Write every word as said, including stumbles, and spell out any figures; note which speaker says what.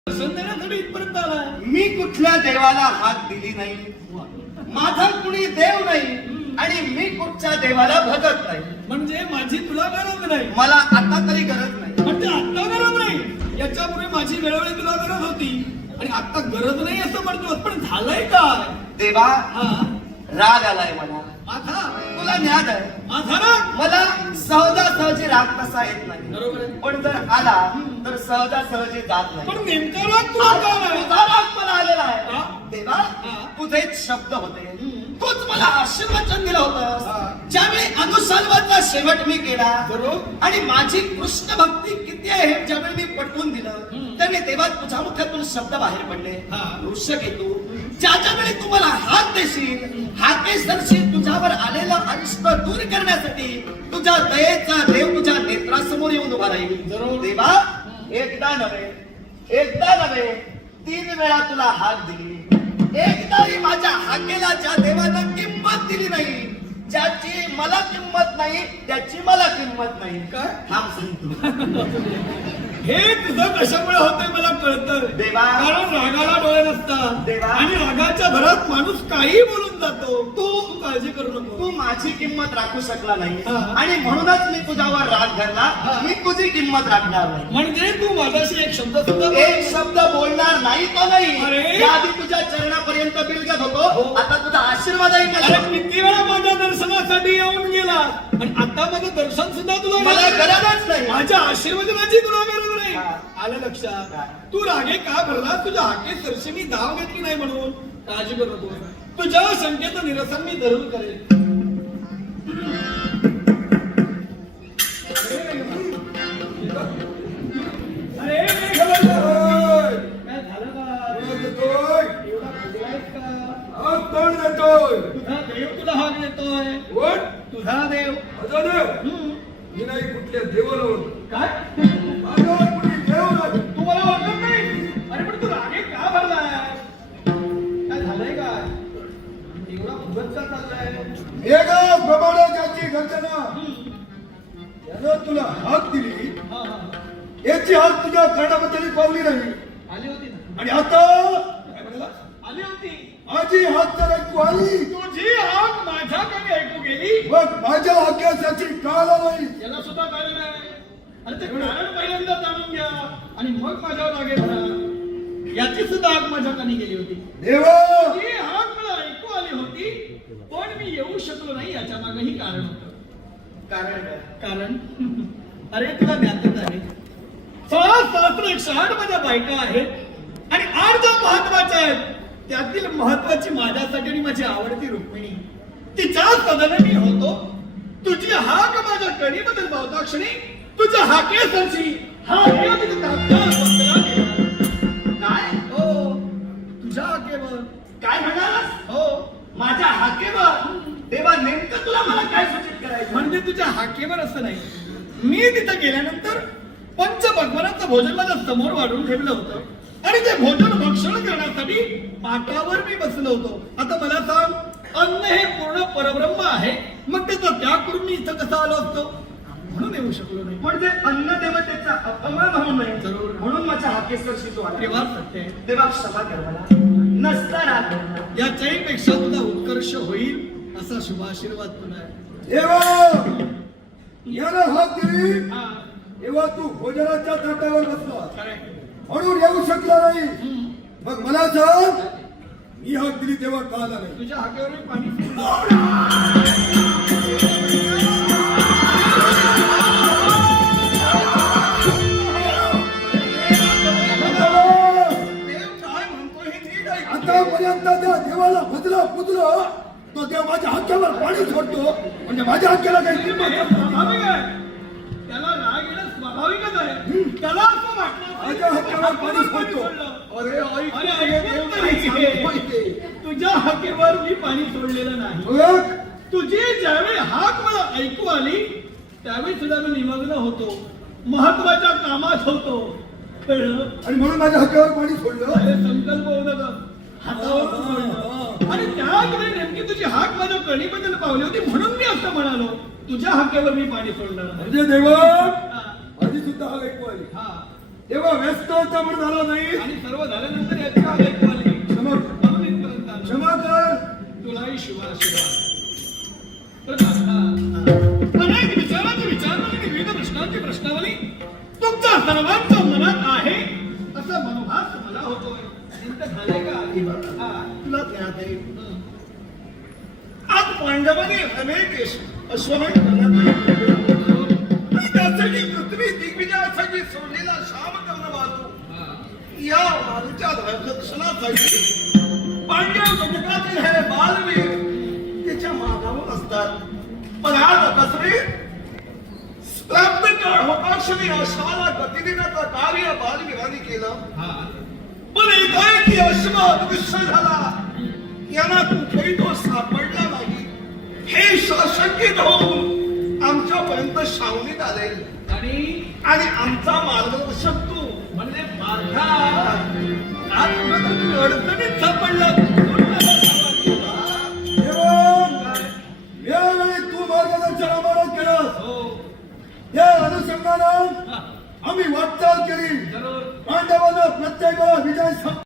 Speaker 1: दर्शन देण्यासाठी इथपर्यंत आला.
Speaker 2: मी कुठल्या देवाला हात दिली नाही, माझा कुणी देव नाही आणि मी कुठच्या देवाला भगत नाही.
Speaker 1: म्हणजे माझी तुला गरज नाही.
Speaker 2: मला आता तरी गरज नाही.
Speaker 1: म्हणजे आता गरज नाही. याच्यापुढे माझी वेळोवेळी तुला गरज होती आणि आता गरज नाही असं म्हणतो. पण झालंय काय?
Speaker 2: देवा,
Speaker 1: हा
Speaker 2: राग आलाय मला.
Speaker 1: आता
Speaker 2: तुला ज्ञान आहे
Speaker 1: माझा राग
Speaker 2: मला सहजासहजी राग कसा येत नाही.
Speaker 1: बरोबर आहे.
Speaker 2: पण जर आला तर सहजासहजी जात नाही.
Speaker 1: पण नेमका राग तुला का नाही?
Speaker 2: तुझा राग मला आलेला
Speaker 1: हा?
Speaker 2: आहे. देवा,
Speaker 1: हा.
Speaker 2: तुझेच शब्द होते,
Speaker 1: हम्म.
Speaker 2: तूच मला आशीर्वचन दिलं
Speaker 1: हा.
Speaker 2: होतं. ज्यावेळी अनुसर्वाचा शेवट मी केला
Speaker 1: बरोबर.
Speaker 2: आणि माझी कृष्ण भक्ती किती आहे हे ज्यावेळी मी पटवून दिलं,
Speaker 1: हम्म.
Speaker 2: त्याने तेव्हा तुझ्या मुखातून शब्द बाहेर पडले.
Speaker 1: हा.
Speaker 2: ऋषभ येतो, ज्याच्या वेळी तू मला हात देशील, हाकेश धरशील, तुझ्यावर आलेला अनिष्ट दूर करण्यासाठी तुझ्या दयेचा देव तुझ्या नेत्रासमोर येऊन उभा राहील.
Speaker 1: जरूर.
Speaker 2: देवा, एकदा नव्हे एकदा नव्हे तीन वेळा तुला हाक दिली. एकदाही माझ्या हाकेला ज्या देवानं किंमत दिली नाही, ज्याची मला किंमत नाही त्याची मला किंमत नाही.
Speaker 1: काय?
Speaker 2: थांब सांगतो.
Speaker 1: हे तुझं कशामुळे होतंय मला कळतं.
Speaker 2: देवा.
Speaker 1: कारण रागाला डोळे नसतात
Speaker 2: देवा.
Speaker 1: आणि रागाच्या भरात माणूस काही बोलून जातो. तू काळजी करू नको.
Speaker 2: तू माझी किंमत राखू शकला नाही
Speaker 1: हा.
Speaker 2: आणि म्हणूनच मी तुझ्यावर राग धरला.
Speaker 1: हा.
Speaker 2: मी तुझी किंमत राखणार नाही.
Speaker 1: म्हणजे तू माझ्याशी एक शब्द सुद्धा बोल-
Speaker 2: एक शब्द बोलणार नाही तो नाही.
Speaker 1: अरे.
Speaker 2: याआधी तुझ्या चरणापर्यंत बिलगत
Speaker 1: हो.
Speaker 2: होतो, आता तुझा आशीर्वादही मला.
Speaker 1: अरे किती वेळा माझ्या दर्शनासाठी येऊन गेला आणि आता माझं दर्शन सुद्धा तुला
Speaker 2: मला
Speaker 1: मिळालं.
Speaker 2: गरजच नाही.
Speaker 1: माझ्या आशीर्वादनाची तुला गरज नाही.
Speaker 2: हा.
Speaker 1: आलं लक्षात?
Speaker 2: हा.
Speaker 1: तू रागे का भरला? तुझ्या हाके सरशी मी धाव घेतली नाही म्हणून काळजी करू नको. तुझ्या शंकेचं निरसन मी जरूर करेल. अरे मेघवर्धन! काय झालं का? एवढा फुगलायस का? तुझा देव तुला हाक देतोय. तुझा देव. हम्म. काय? तू मला ओळखत नाही. अरे पण तू रागे का भरलाय? काय झालंय काय? एवढा फुगत का चाललाय?
Speaker 3: तुला हाक दिली,
Speaker 1: हा, हा.
Speaker 3: याची हाक तुझ्या कर्णाबद्दल पावली नाही.
Speaker 1: आली होती ना?
Speaker 3: आणि आता
Speaker 1: काय म्हणाला? आली होती.
Speaker 3: माझी हाक जर ऐकू आली,
Speaker 1: तुझी हाक माझ्याकडे ऐकू गेली.
Speaker 3: मग माझ्या हाक्यासाठी का आला नाही?
Speaker 1: याला सुद्धा कारण आहे. अरे ते कारण पहिल्यांदा जाणून घ्या आणि मग माझ्यावर रागे भरा. याची सुद्धा हाक माझ्या कानी गेली होती.
Speaker 3: देवा,
Speaker 1: ही हाक मला ऐकू आली होती पण मी येऊ शकलो नाही. याच्या मागेही कारण होतं.
Speaker 2: कारण काय?
Speaker 1: कारण अरे तुला ज्ञातच आहे, सहा सहस्र एकशे आठ माझ्या बायका आहेत आणि आठ ज्या महत्वाच्या आहेत त्यातील महत्वाची माझ्यासाठी आणि माझी आवडती रुक्मिणी, तिच्या सदन मी होतो. तुझी हाक माझ्या कणीबद्दल भावता क्षणी तुझ्या हाकेसरची हा देव तिथे तात्काळ बंदला गेला.
Speaker 2: काय?
Speaker 1: हो, तुझ्या हाकेवर.
Speaker 2: काय म्हणालास?
Speaker 1: हो,
Speaker 2: माझ्या हाकेवर? देवा, नेमकं तुला मला काय सूचित करायचं?
Speaker 1: म्हणजे तुझ्या हाकेवर असं नाही. मी तिथं गेल्यानंतर पंचभगवानाचं भोजन माझ्या समोर वाढून ठेवलं होतं आणि ते भोजन भक्षण करण्यासाठी पाटावर मी बसलो होतो. आता मला सांग, अन्न हे पूर्ण परब्रह्म आहे, मग त्याचा त्याग करून मी इथं कसा आलो असतो? म्हणून येऊ शकलो नाही.
Speaker 2: म्हणजे अन्न देवतेचा अपमान होऊ नये
Speaker 1: जरूर.
Speaker 2: म्हणून माझ्या हाकेसरशी तू आला.
Speaker 1: तेव्हा सत्य आहे.
Speaker 2: देवा, क्षमा कर मला. नसता राग धरला.
Speaker 1: याच्याही पेक्षा तुझा उत्कर्ष होईल असा शुभ आशीर्वाद तुला आहे.
Speaker 3: देवा, याला हाक दिली
Speaker 1: हा,
Speaker 3: तेव्हा तू भोजनाच्या ताटावर बसला
Speaker 1: खरंय.
Speaker 3: म्हणून येऊ शकला नाही.
Speaker 1: हम्म.
Speaker 3: मग मला सांग, मी हाक दिली तेव्हा का आला नाही?
Speaker 1: तुझ्या हाकेवर मी पाणी सोडलं. देव काय म्हणतो हे नीट ऐक.
Speaker 3: आतापर्यंत त्या देवाला भजला पुजलं, तो देव माझ्या हाक्यावर पाणी सोडतो म्हणजे माझ्या हाक्याला काही
Speaker 1: हे
Speaker 3: किंमत नाही.
Speaker 1: स्वाभाविक आहे. त्याला राग येणं स्वाभाविकच आहे. त्याला असं वाटलं
Speaker 3: माझ्या हाकेवर पाणी सोडतो.
Speaker 1: अरे ऐक, अरे ऐकून तरी घे. तुझ्या हाकेवर मी पाणी सोडलेलं नाही.
Speaker 3: ओळख,
Speaker 1: तुझी ज्यावेळी हाक मला ऐकू आली त्यावेळी सुद्धा मी निमग्न होतो, महत्वाच्या कामात होतो. कळलं?
Speaker 3: आणि म्हणून माझ्या हाक्यावर पाणी सोडलं.
Speaker 1: अरे संकल्प होऊ नका, हातावर सोडलं. आणि त्यावेळी नेमकी तुझी हाक माझ्या कणीबद्दल पावली होती म्हणून मी असं म्हणालो, तुझ्या हाकेवर मी पाणी सोडणार नाही.
Speaker 3: म्हणजे देवा,
Speaker 1: हा,
Speaker 3: माझी सुद्धा हाक ऐकू आली.
Speaker 1: हा.
Speaker 3: तेव्हा व्यस्त होता म्हणून झाला नाही.
Speaker 1: आणि सर्व झाल्यानंतर याची आग ऐकू आली.
Speaker 3: क्षमा
Speaker 1: म्हणून इथपर्यंत आलो.
Speaker 3: क्षमा कर.
Speaker 1: तुलाही शिवाशिवा. तर आता अनेक विचारांची विचारवली आणि विविध प्रश्नांची प्रश्नावली तुमच्या सर्वांच्या मनात आहे असा मनोभास मला होतोय. नेमकं झालंय का आधी? हा.
Speaker 2: तुला ज्ञात आहे आज पांडवाने अनेक यश- अश्वमेध करण्यात आणि त्यासाठी पृथ्वी दिग्विजयासाठी सोडलेला श्याम कर्ण वाहतू या वारूच्या दर्शनासाठी पांडव जगतातील हे बालवीर त्याच्या मागावर असतात. पण आज कसरी प्राप्त होताक्षणी अश्वाला गती देण्याचं कार्य बालवीरांनी केलं.
Speaker 1: हा.
Speaker 2: पण एकाएकी अश्व अदृश्य झाला. यांना कुठेही तो सापडला नाही. हे सशंकित होऊन आमच्यापर्यंत शावणीत आले
Speaker 1: आणि
Speaker 2: आणि आमचा मार्गदर्शक तू
Speaker 1: म्हणजे माझा आज कुठं तुम्ही अडचणीत सापडला. म्हणून मला सांगा.
Speaker 3: देवा, यावेळी तू मार्गदर्शन आम्हाला केलं.
Speaker 1: हो.
Speaker 3: या अनुषंगानं
Speaker 1: हा.
Speaker 3: आम्ही वाटचाल केली.
Speaker 1: जरूर.
Speaker 3: पांडवांना प्रत्येक वेळा विजय